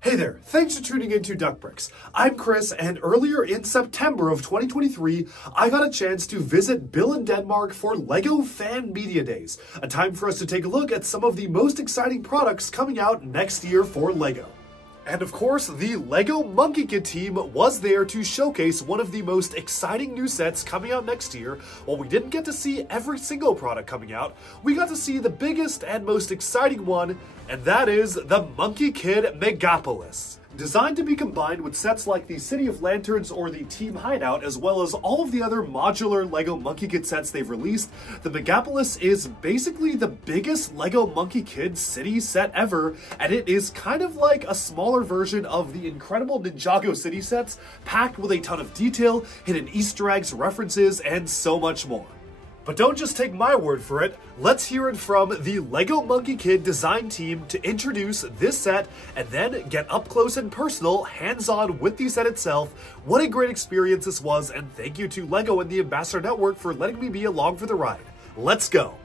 Hey there, thanks for tuning into Duckbricks. I'm Chris, and earlier in September of 2023, I got a chance to visit Bill in Denmark for LEGO Fan Media Days, a time for us to take a look at some of the most exciting products coming out next year for LEGO. And of course, the LEGO Monkie Kid team was there to showcase one of the most exciting new sets coming out next year. While we didn't get to see every single product coming out, we got to see the biggest and most exciting one, and that is the Monkie Kid Megapolis. Designed to be combined with sets like the City of Lanterns or the Team Hideout, as well as all of the other modular LEGO Monkie Kid sets they've released, the Megapolis is basically the biggest LEGO Monkie Kid city set ever, and it is kind of like a smaller version of the incredible Ninjago city sets, packed with a ton of detail, hidden Easter eggs, references, and so much more. But don't just take my word for it, let's hear it from the LEGO Monkie Kid design team to introduce this set and then get up close and personal, hands-on with the set itself. What a great experience this was, and thank you to LEGO and the Ambassador Network for letting me be along for the ride. Let's go!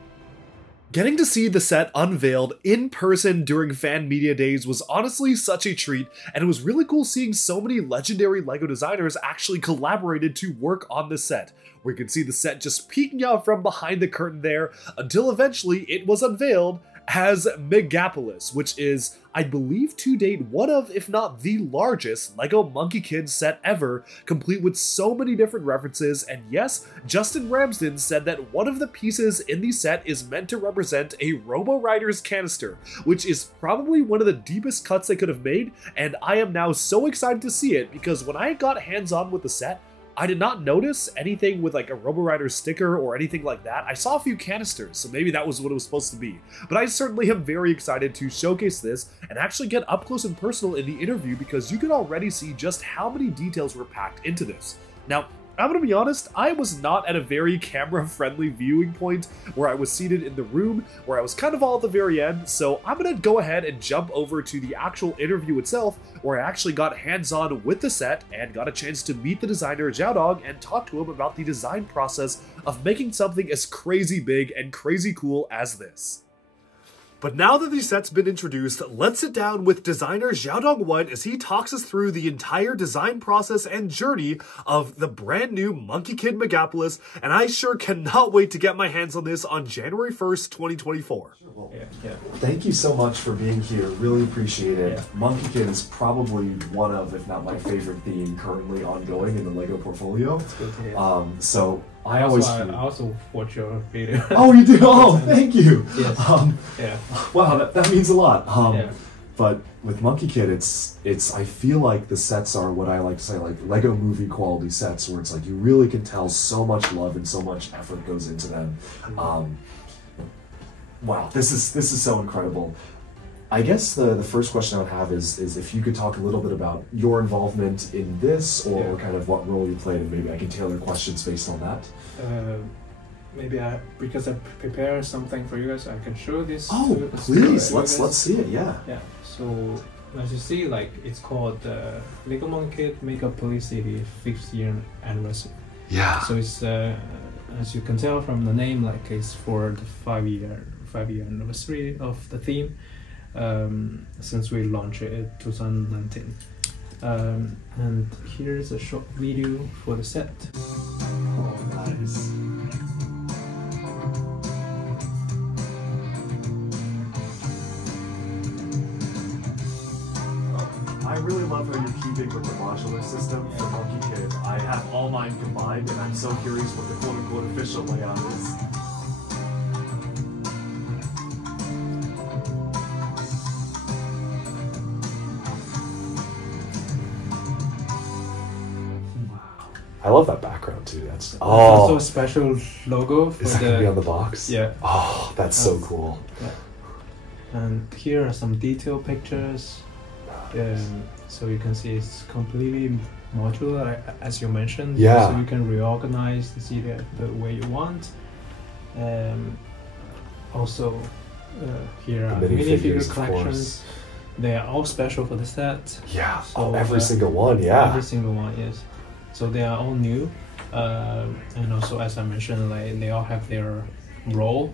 Getting to see the set unveiled in person during Fan Media Days was honestly such a treat, and it was really cool seeing so many legendary LEGO designers actually collaborated to work on the set. We could see the set just peeking out from behind the curtain there until eventually it was unveiled as Megapolis, which is, I believe to date, one of, if not the largest LEGO Monkie Kid set ever, complete with so many different references. And yes, Justin Ramsden said that one of the pieces in the set is meant to represent a Robo Riders canister, which is probably one of the deepest cuts they could have made, and I am now so excited to see it because when I got hands-on with the set, I did not notice anything with like a Robo-Rider sticker or anything like that. I saw a few canisters, so maybe that was what it was supposed to be. But I certainly am very excited to showcase this and actually get up close and personal in the interview because you can already see just how many details were packed into this. Now, I'm gonna be honest, I was not at a very camera-friendly viewing point where I was seated in the room, where I was kind of all at the very end, so I'm gonna go ahead and jump over to the actual interview itself, where I actually got hands-on with the set and got a chance to meet the designer Xiaodong and talk to him about the design process of making something as crazy big and crazy cool as this. But now that the set's been introduced, let's sit down with designer Xiaodong Wen as he talks us through the entire design process and journey of the brand new Monkie Kid Megapolis, and I sure cannot wait to get my hands on this on January 1st, 2024. Thank you so much for being here. Really appreciate it. Monkie Kid is probably one of, if not my favorite theme currently ongoing in the LEGO portfolio. That's good to hear. So I also watch your video. Oh, you do? Oh, thank you. Yes. Yeah. Wow, that means a lot. But with Monkie Kid, it's I feel like the sets are what I like to say, like LEGO movie quality sets, where it's like you really can tell so much love and so much effort goes into them. Wow, this is so incredible. I guess the first question I would have is if you could talk a little bit about your involvement in this, or kind of what role you played, and maybe I can tailor questions based on that. Maybe because I prepared something for you guys, I can show this. Oh, please, let's see it. Yeah. Yeah. So as you see, like it's called LEGO Monkie Kid Megapolis City 5th year anniversary. Yeah. So it's as you can tell from the name, like it's for the 5-year anniversary of the theme. Since we launched it in 2019. And here's a short video for the set. Oh, nice. I really love how you're keeping with the modular system for Monkie Kid. I have all mine combined, and I'm so curious what the quote-unquote official layout is. I love that background too. That's also a special logo for is that gonna be on the box? Yeah. Oh, that's so cool. Yeah. And here are some detail pictures. So you can see it's completely modular, as you mentioned. Yeah. So you can reorganize the city the way you want. Also, here are minifigure collections. They are all special for the set. Yeah. So, every single one. Yeah. Every single one, yes. So they are all new, and also as I mentioned, like they all have their role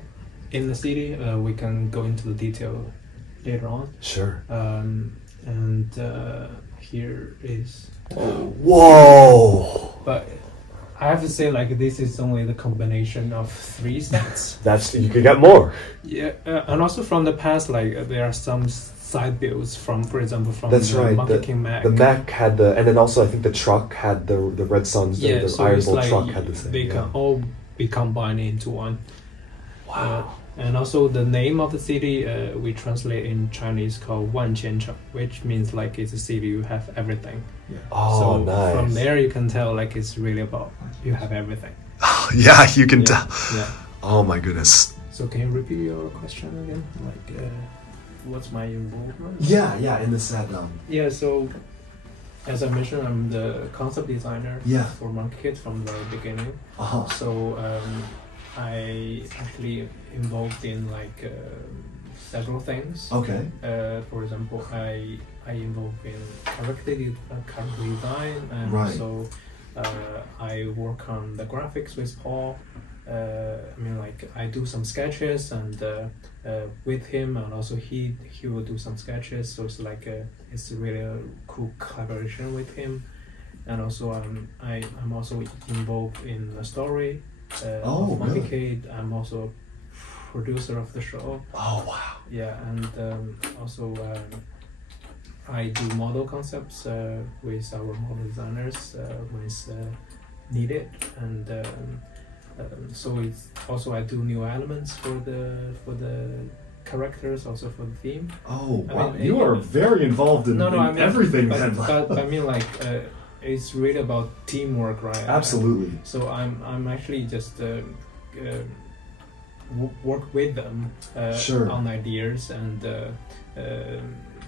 in the city. We can go into the detail later on. Sure. and here is. Whoa! But I have to say, like, this is only the combination of 3 sets. That's you could get more. Yeah, and also from the past, like there are some side builds from, for example, from That's the right. Monkey King Mac. The Mac had the, and then also I think the truck had the Red Suns. Yeah, the so Iron it's Bull like truck had the same. they yeah. can all be combined into one. Wow. And also the name of the city we translate in Chinese called Wanqiancheng, which means like it's a city you have everything. Yeah. Oh, so nice. from there you can tell like it's really about you have everything. Yeah, you can Yeah, tell. yeah. Oh my goodness. So can you repeat your question again? Like, what's my involvement? Yeah, in the set. Yeah, so as I mentioned, I'm the concept designer Yeah. for Monkey Kid from the beginning. So I actually involved in like several things. Okay. For example, I involved in character design, and Right. also I work on the graphics with Paul. I mean, like I do some sketches and with him, and also he will do some sketches. So it's like it's really a cool collaboration with him. And also I'm also involved in the story of Monkey Kid. I'm also producer of the show. Oh wow. Yeah, and also I do model concepts with our model designers when it's needed, and so it's also I do new elements for the characters, also for the theme. Oh I wow. mean, You are very involved in, I mean, everything. but I mean, like it's really about teamwork, right? Absolutely. So I'm actually just work with them Sure. on ideas and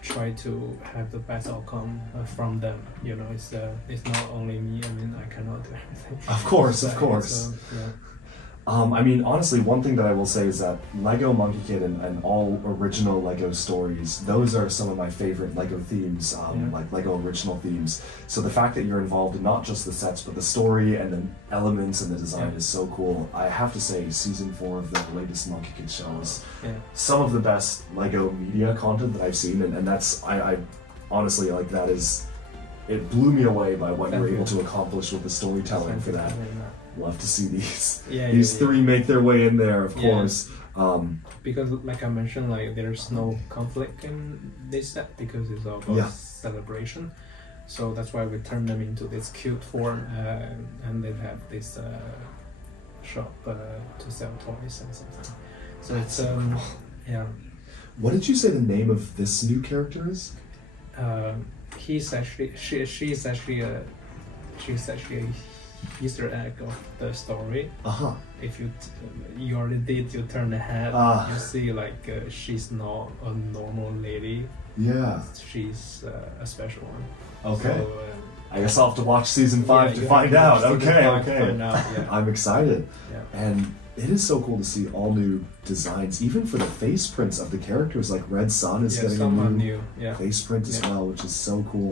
try to have the best outcome from them. You know, it's not only me. I mean, I cannot do everything. Of course. So, yeah. I mean, honestly, one thing that I will say is that LEGO Monkey Kid and all original LEGO stories, those are some of my favorite LEGO themes, like LEGO original themes. So the fact that you're involved in not just the sets, but the story and the elements and the design is so cool. I have to say, season 4 of the latest Monkey Kid show is some of the best LEGO media content that I've seen, and that's, I honestly, like, that is, it blew me away by what you were able to accomplish with the storytelling for that. Love to see these three make their way in there, of course. Because, like I mentioned, like there's no conflict in this set because it's all about celebration. So that's why we turn them into this cute form, and they have this shop to sell toys and something. So it's What did you say the name of this new character is? She's actually a Easter egg of the story. If you already did, you turn the head, you see like she's not a normal lady. Yeah. She's a special one. Okay. So, I guess I'll have to watch season 5 to find out. Okay. Find out, I'm excited. Yeah. And it is so cool to see all new designs, even for the face prints of the characters. Like Red Sun is getting a new face print as well, which is so cool.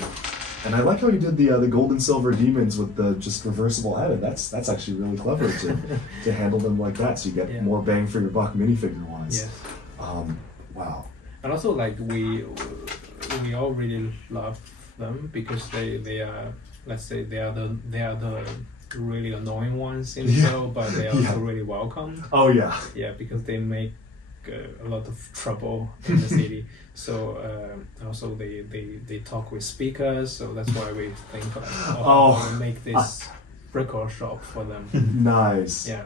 And I like how you did the gold and silver demons with the just reversible head. And that's actually really clever to handle them like that, so you get more bang for your buck minifigure wise. Wow. And also, like we all really love them because they are, let's say they are the really annoying ones in the show, but they are also really welcome. Oh yeah. Yeah, because they make a lot of trouble in the city. So also they talk with speakers. So that's why we think like, we make this record shop for them. Nice. Yeah.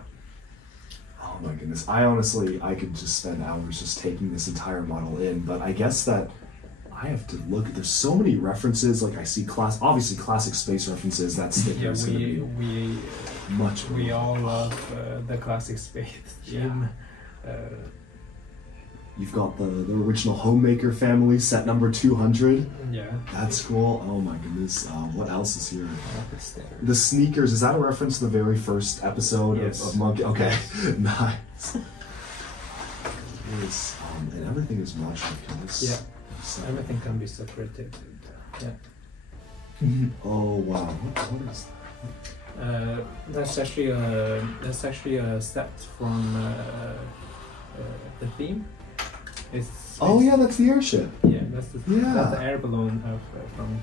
Oh my goodness. I could just spend hours just taking this entire model in, but I guess that I have to look. There's so many references. Like I see obviously classic space references. That's we all love the classic space theme. You've got the original Homemaker family, set number 200. Yeah. That's cool. Oh my goodness. What else is here? The sneakers. Is that a reference to the very first episode of Monkey? Okay. Nice. And everything is modular. Everything can be separated. Yeah. Oh wow. What is that? That's actually a set from the theme. Oh yeah, that's the airship. Yeah, that's the air balloon from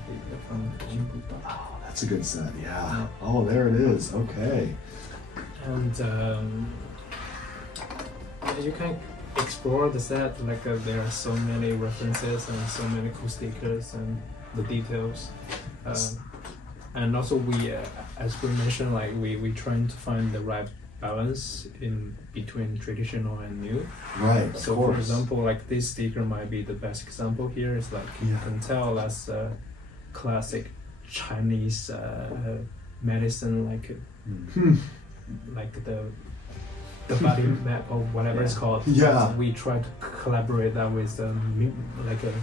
Oh, that's a good set. Yeah. Oh, there it is. Okay. And you can explore the set. Like there are so many references and so many cool stickers and the details. And also we, as we mentioned, like we trying to find the right balance in between traditional and new. Right. So for example, like this sticker might be the best example here. It's like you can tell that's a classic Chinese medicine, like the body map or whatever it's called. Yeah. We try to collaborate that with like a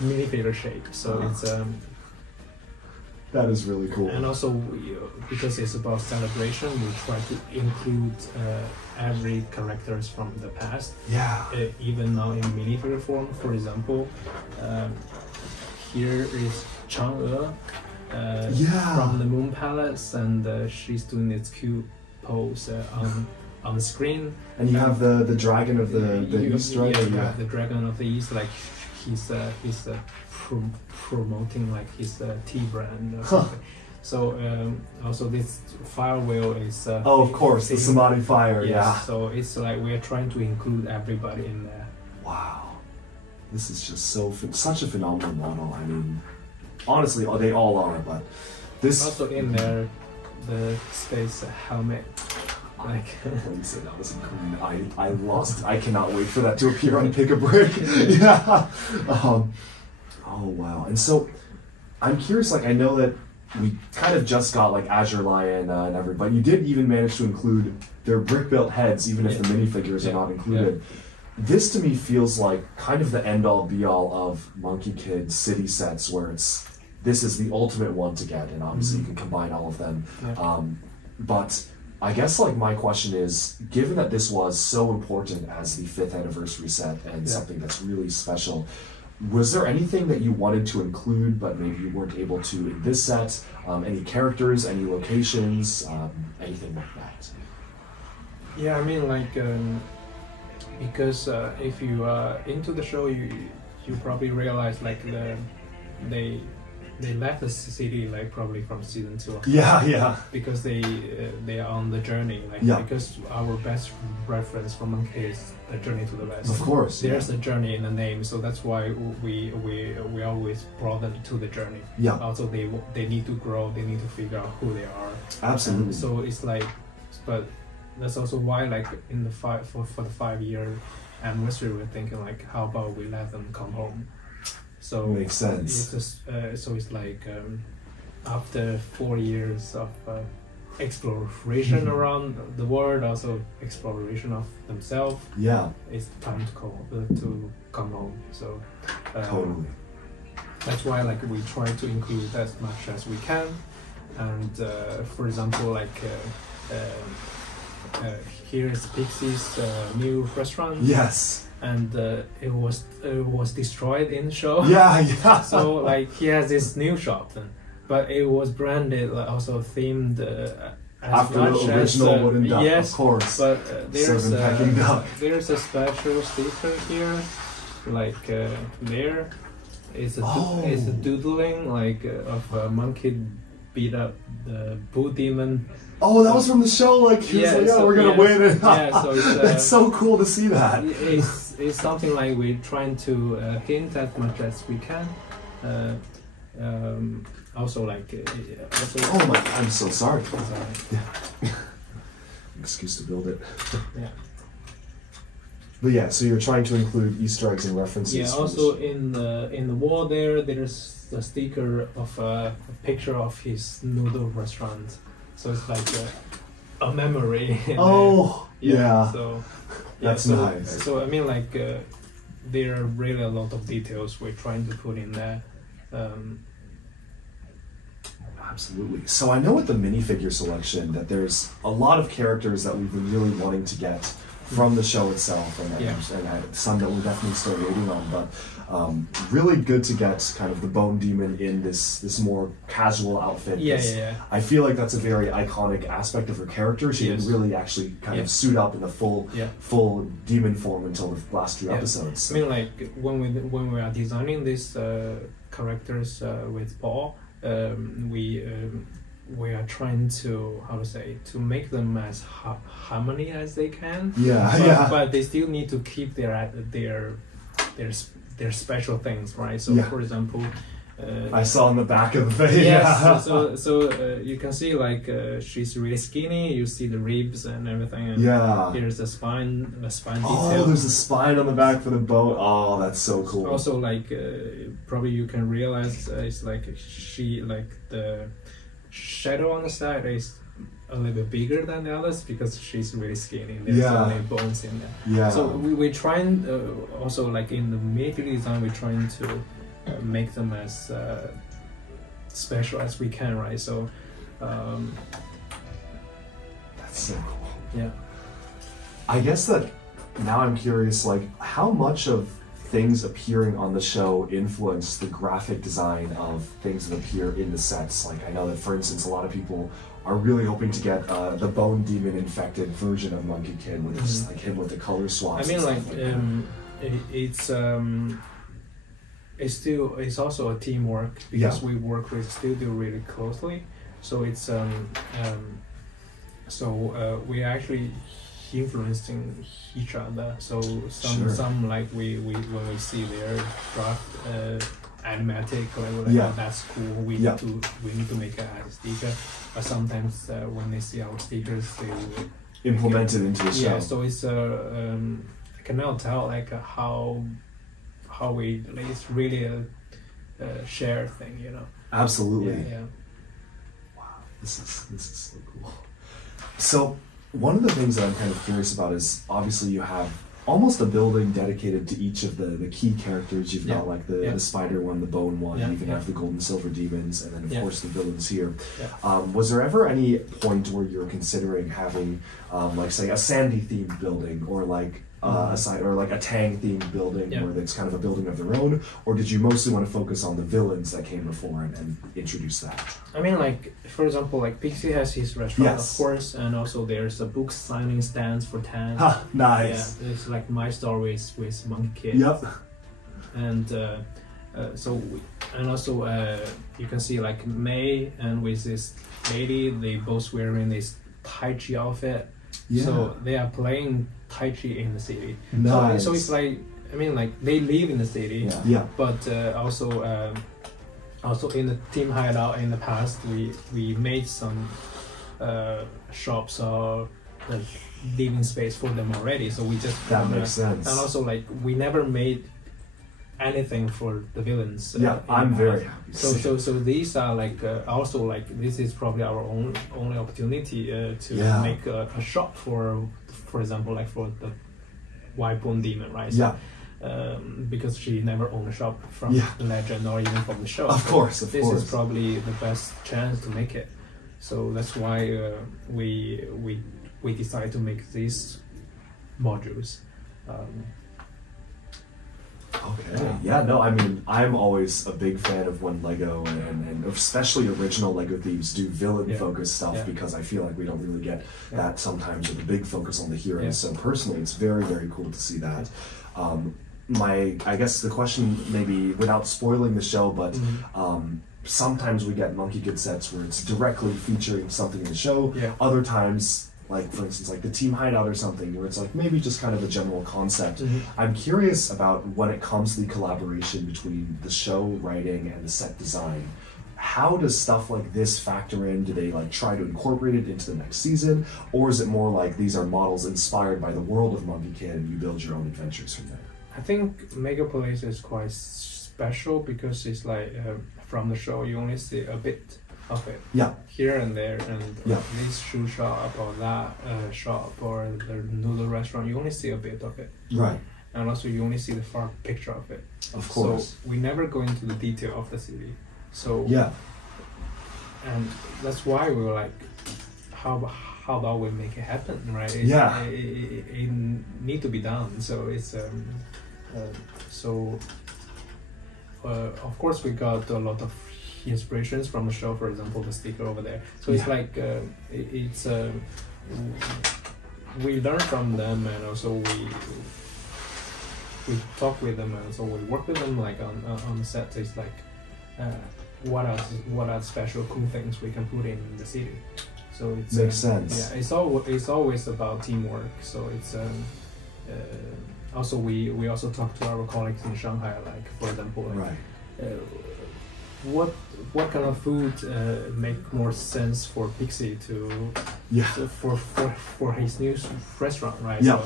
minifigure shape. So it's that is really cool. and also because it's about celebration, we try to include every characters from the past. Yeah. Even now in minifigure form. For example, here is Chang'e from the Moon Palace, and she's doing this cute pose on the screen. And you have the dragon of the East, right? Yeah, the dragon of the East. Like he's promoting like his tea brand or something. So also this fire wheel is of course, the Samadhi fire. Yes, yeah. So it's like we are trying to include everybody in there. Wow, this is just such a phenomenal model. I mean, honestly, they all are, but this also in there the space helmet. Like when you say that was in Korean, I cannot wait for that to appear on Pick a Brick. Yeah. Oh wow. And so I'm curious, like I know that we kind of just got like Azure Lion and everything, but you did even manage to include their brick-built heads, even if the minifigures are not included. This to me feels like kind of the end-all be-all of Monkey Kid city sets, where this is the ultimate one to get, and obviously you can combine all of them. But I guess like my question is, given that this was so important as the 5th anniversary set and something that's really special, was there anything that you wanted to include but maybe you weren't able to in this set? Any characters, any locations, anything like that? Yeah, I mean like because if you are into the show, you probably realize like they left the city like probably from season 2. Yeah. Because they are on the journey. Like because our best reference for Monkey is the journey to the west. Of course. There's a journey in the name, so that's why we always brought them to the journey. Yeah. Also they need to grow. They need to figure out who they are. Absolutely. And so it's like, but that's also why like in the for the 5-year anniversary, we're thinking like, how about we let them come home? So makes sense. So it's like after 4 years of exploration around the world, also exploration of themselves. Yeah, it's time to come home. So totally. That's why like we try to include as much as we can. And for example, like here is Pixies New Restaurant. Yes. And it was destroyed in the show. Yeah. So like he has this new shop, but it was branded also themed after the original wooden duck. Yes, of course. But there's a special sticker here, like there. It's a doodling like of a monkey beat up the bull demon. Oh, that was from the show. Like he was like, we're gonna win it. So it's so cool to see that. It's something like we're trying to hint as much as we can. Also, like oh my! I'm so sorry. Excuse to build it. Yeah. But yeah, so you're trying to include Easter eggs and references. Yeah. Also, in the wall there's a sticker of a picture of his noodle restaurant. So it's like a memory. Oh, yeah. So that's nice. So I mean, like there are really a lot of details we're trying to put in there. Absolutely. So I know with the minifigure selection that there's a lot of characters that we've been really wanting to get from the show itself, and some that we're definitely still waiting on. But really good to get kind of the Bone Demon in this more casual outfit. I feel like that's a very iconic aspect of her character. She didn't really actually kind of suit up in the full demon form until the last few episodes. I mean, like when we are designing these characters with Paul, we are trying to to make them as harmony as they can. But they still need to keep their special things, right? So for example, I saw in the back of the face. Yes, so you can see like she's really skinny. You see the ribs and everything. And here's the spine detail. Oh, there's a spine on the back for the boat. Oh, that's so cool. Also, like probably you can realize it's like the shadow on the side is a little bit bigger than the others because she's really skinny. There's only bones in there. So we try and also like in the minifigure design, we're trying to make them as special as we can, right? So that's so cool. Yeah. I guess that now I'm curious, like how much of things appearing on the show influence the graphic design of things that appear in the sets. Like I know that, for instance, a lot of people are really hoping to get the Bone Demon infected version of Monkey Kid with just like him with the color swaps. I mean, like it's also a teamwork because we work with studio really closely. So it's we actually influencing each other. So some like we when we see their draft animatic or that's cool. We need to make it as a sticker. But sometimes when they see our stickers, they will implement it into the show. Yeah, so it's I can now tell like how it's really a shared thing, you know. Absolutely. Yeah. Wow, this is so cool. So one of the things that I'm kind of curious about is obviously you have almost a building dedicated to each of the key characters. You've got like the spider one, the bone one, you even have the gold and silver demons, and then of course the villains here. Was there ever any point where you were considering having like say a Sandy themed building or like a side or like a Tang themed building where it's kind of a building of their own, or did you mostly want to focus on the villains that came before and introduce that? I mean, like for example, like Pixie has his restaurant, of course, and also there's a book signing stands for Tang. Nice. Yeah, it's like my stories with Monkey Kid. Yep. And you can see like May and with this lady, they both wearing this Tai Chi outfit. So they are playing Tai Chi in the city. Nice. So it's like, I mean, like they live in the city. But also in the team hideout in the past, we made some shops or living space for them already. So we just makes sense. And also like we never made anything for the villains. I'm very happy. So these are like also like this is probably our only opportunity to make a shop for example like for the White Bone Demon, right? So, because she never owned a shop from the legend or even from the show. Of course. This is probably the best chance to make it. So that's why we decided to make these modules. Okay. Yeah, no, I mean, I'm always a big fan of when LEGO and especially original LEGO themes do villain-focused stuff because I feel like we don't really get that sometimes with a big focus on the heroes. So personally, it's very, very cool to see that. I guess the question, maybe without spoiling the show, but sometimes we get Monkey Kid sets where it's directly featuring something in the show. Other times, like for instance, like the Team Hideout or something, where it's like maybe just kind of a general concept. I'm curious about when it comes to the collaboration between the show writing and the set design. How does stuff like this factor in? Do they like try to incorporate it into the next season, or is it more like these are models inspired by the world of Monkey Kid and you build your own adventures from there? I think Megapolis is quite special because it's like from the show you only see a bit of it here and there, and this shoe shop or that shop or the noodle restaurant, you only see a bit of it, right? And also you only see the far picture of it, of course. So we never go into the detail of the city, so and that's why we were like, how how about we make it happen, right? It need to be done. So it's of course we got a lot of inspirations from the show. For example, the sticker over there. So it's like we learn from them, and also we talk with them, and so we work with them like on the set. It's like what are special cool things we can put in the city. So it makes sense. Yeah, it's always about teamwork. So it's also we also talk to our colleagues in Shanghai, like for example, like, what kind of food make more sense for Pixie to for his new restaurant, right? Yeah.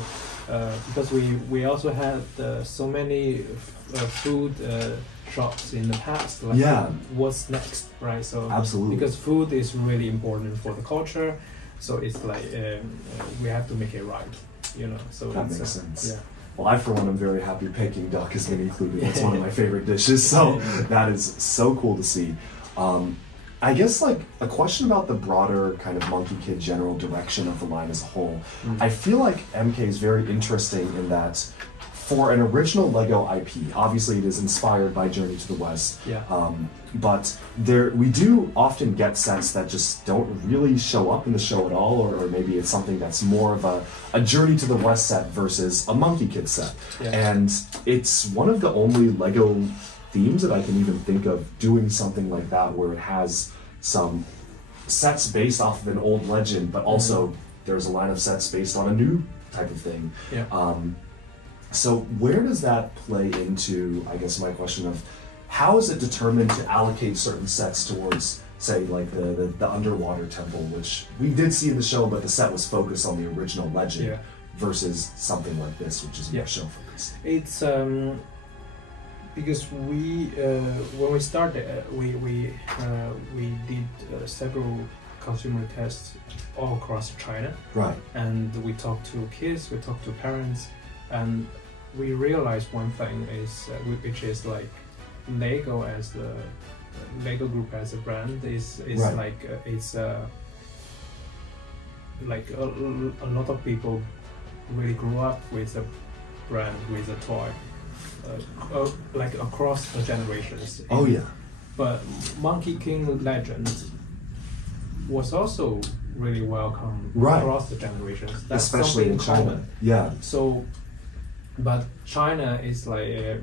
So, because we also had so many food shops in the past. Like what's next, right? So absolutely, because food is really important for the culture. So it's like we have to make it right, you know. So that makes sense. Yeah. Well, I, for one, am very happy Peking duck has been included. It's one of my favorite dishes, so that is so cool to see. I guess, like, a question about the broader kind of Monkey Kid general direction of the line as a whole. I feel like MK is very interesting in that for an original LEGO IP, obviously it is inspired by Journey to the West, but we do often get sets that just don't really show up in the show at all, or maybe it's something that's more of a Journey to the West set versus a Monkey Kid set. And it's one of the only LEGO themes that I can even think of doing something like that, where it has some sets based off of an old legend, but also there's a line of sets based on a new type of thing. So where does that play into, I guess, my question of how is it determined to allocate certain sets towards, say, like the underwater temple, which we did see in the show, but the set was focused on the original legend, versus something like this, which is more show focused? It's because when we started, we did several consumer tests all across China, and we talked to kids, we talked to parents, and we realized one thing is which is like LEGO as the LEGO Group as a brand is like it's like a lot of people really grew up with a brand, with a toy, like across the generations. But Monkey King Legend was also really welcome across the generations. That's especially in China. So, but China is like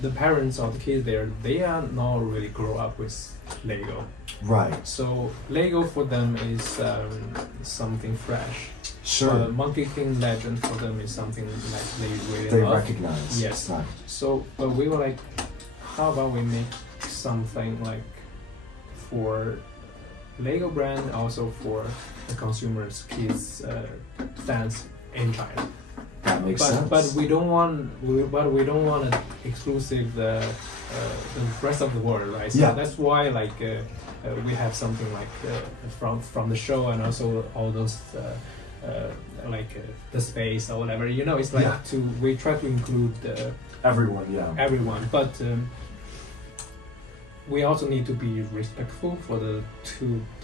the parents of the kids there. They are not really grow up with LEGO. So LEGO for them is something fresh. Monkey King Legend for them is something like they love. Recognize. So, but we were like, how about we make something like for LEGO brand, also for the consumers, kids, fans in China. That makes sense. But we don't want an exclusive the rest of the world, right? So that's why like we have something like from the show, and also all those like the space or whatever. You know, it's like we try to include everyone, but. We also need to be respectful for the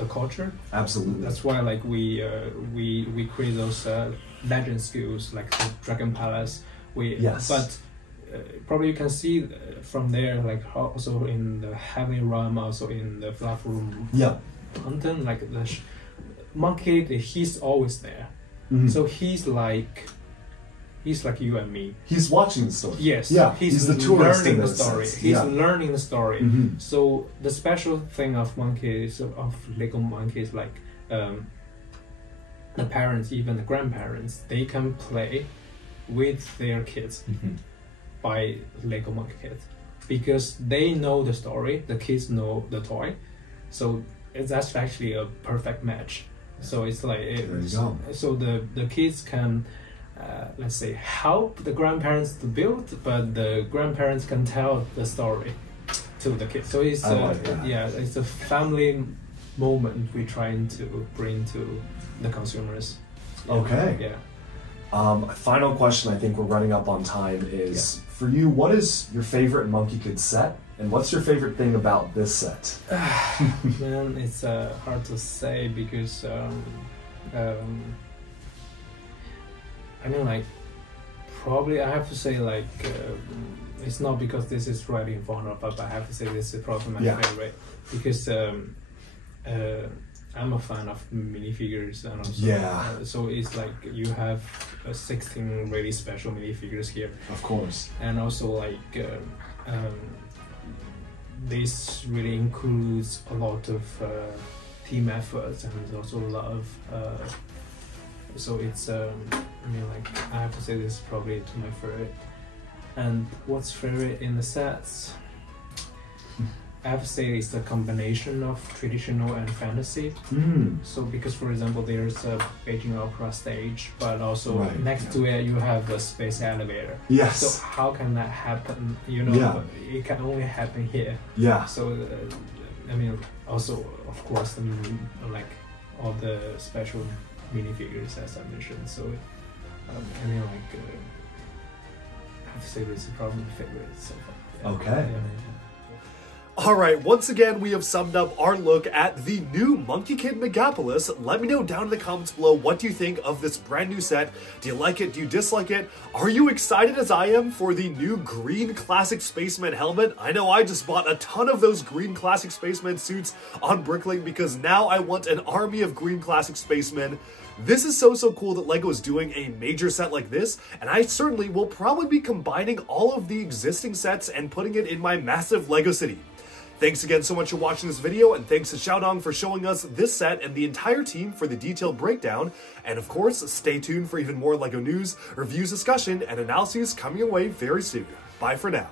culture. Absolutely. That's why like we create those legend skills like the Dragon Palace. But probably you can see from there, like also in the Heavenly Realm, also in the Fluff Room. Mountain, like the Monkey, he's always there. So he's like you and me. He's watching the story. He's the tourist learning the story. Sense. He's learning the story. So the special thing of monkeys, of LEGO monkeys, like the parents, even the grandparents, they can play with their kids by LEGO Monkey Kid, because they know the story. The kids know the toy, so that's actually a perfect match. So it's like so the kids can. Let's say help the grandparents to build, but the grandparents can tell the story to the kids. So it's it's a family moment we're trying to bring to the consumers. Final question. I think we're running up on time. Is for you, what is your favorite Monkey Kid set, and what's your favorite thing about this set? Man, it's hard to say because I mean, like, probably I have to say, like, it's not because this is right in front of us, but I have to say this is probably my favorite, because I'm a fan of minifigures, and also, so it's like you have 16 really special minifigures here. Of course. And also, like, this really includes a lot of team efforts, and also a lot of so it's I mean, like, I have to say this is probably to my favorite. And what's favorite in the sets, I have to say it's a combination of traditional and fantasy. So because, for example, there's a Beijing Opera stage, but also next to it you have a space elevator. Yes. So how can that happen? You know, it can only happen here. Yeah. So I mean, also, of course, I mean, like, all the special minifigures as I mentioned. So I mean, like, I have to say this is probably my favorite so far. Okay. Alright, once again, we have summed up our look at the new Monkey Kid Megapolis. Let me know down in the comments below, what do you think of this brand new set? Do you like it? Do you dislike it? Are you excited as I am for the new green classic spaceman helmet? I know I just bought a ton of those green classic spaceman suits on Bricklink because now I want an army of green classic spacemen. This is so cool that LEGO is doing a major set like this, and I certainly will probably be combining all of the existing sets and putting it in my massive LEGO city. Thanks again so much for watching this video, and thanks to Xiaodong for showing us this set and the entire team for the detailed breakdown. And of course, stay tuned for even more LEGO news, reviews, discussion, and analyses coming your way very soon. Bye for now.